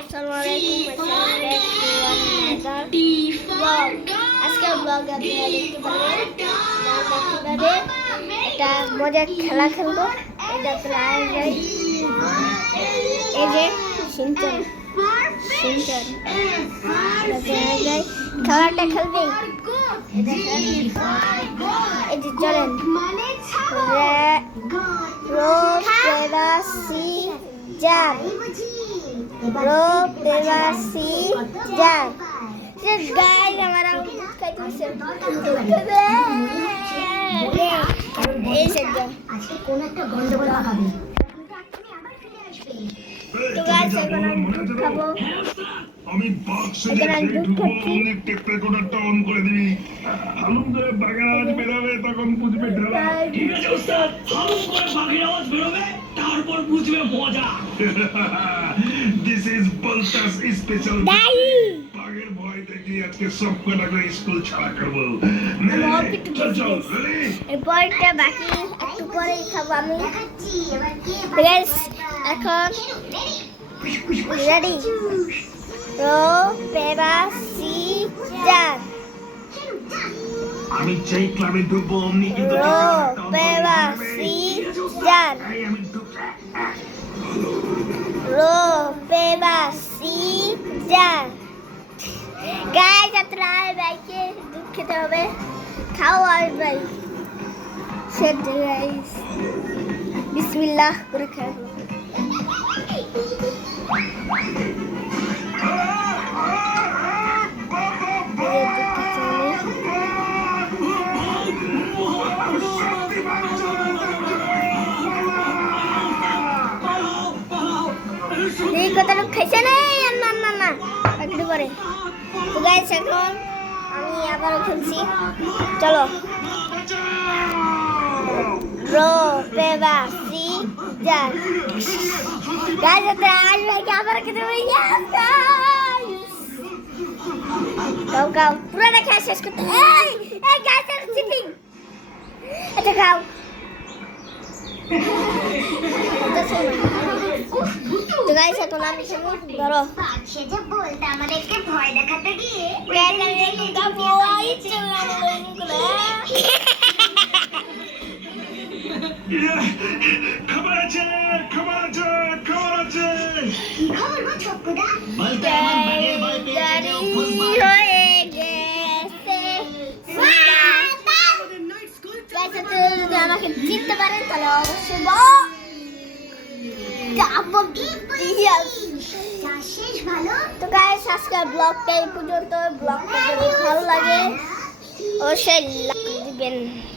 Assalamualaikum warahmatullahi wabarakatuh. আজকের blog আপনারা দেখতে পাবেন। একটা মজার খেলা খেলবো। এটা প্রায় এই যে সিনচান খেলাটা খেলবে। এই যে চলেন রো পেপার সিজার गाइस हमारा আজকে কোন একটা গন্ডগোল পাকাবে তো গাইস এখন আমি দুধ খাবো আমি বাক্সে ঢুকবো অনেক টেপ রেকর্ডারটা অন করে দিবি হালুম করে বাঘের আওয়াজ বেরোবে তখন বুঝবে ঢেলা ঠিক আছে ওস্তাদ হালুম করে বাঘের আওয়াজ বেরোবে তারপর বুঝবে মজা দিস ইজ বলতাস স্পেশাল বাঘের ভয় দেখি আজকে সব কটা করে স্কুল ছাড়া করবো চল এরপরটা বাকি একটু পরেই খাবো আমি গাইস এখন রেডি রো পেপার সিজার আমি যেই ক্লাবে ঢুকবো অমনি কিন্তু rock paper scissors rock paper scissors guys আপনারা ভাইকে দুধ খেতে হবে খাও আর ভাই সেট গাইস বিসমিল্লাহ করে খাও এই কথা লোক খাইছে না মামা একটু পরে তো গাইস এখন আমি আবার খেলছি চলো রো পেপার সিজার গাইস এটা আজ ভাইকে আবার খেতে হবে গাও গাও পুরোটা খেলা শেষ করতে এই গাইস এটা চিটিং এটা খাও তো গাইস এখন আমি শুরু ধরো সে যে বলতে আমাদেরকে ভয় দেখাতে গিয়ে খবর আছে খবর আছে খবর আছে কি খবর গো ছোট্টুদা বলতে আমার বাঘের ভয় পেয়েছে যে ফুল হয়ে গেছে যদি আমাকে চিনতে পারেন তাহলে অবশ্যই শেষ ভালো তো গাইস আজকের ব্লগটা এই পর্যন্ত। ব্লগটা যদি ভালো লাগে অবশ্যই লাইক দিবেন।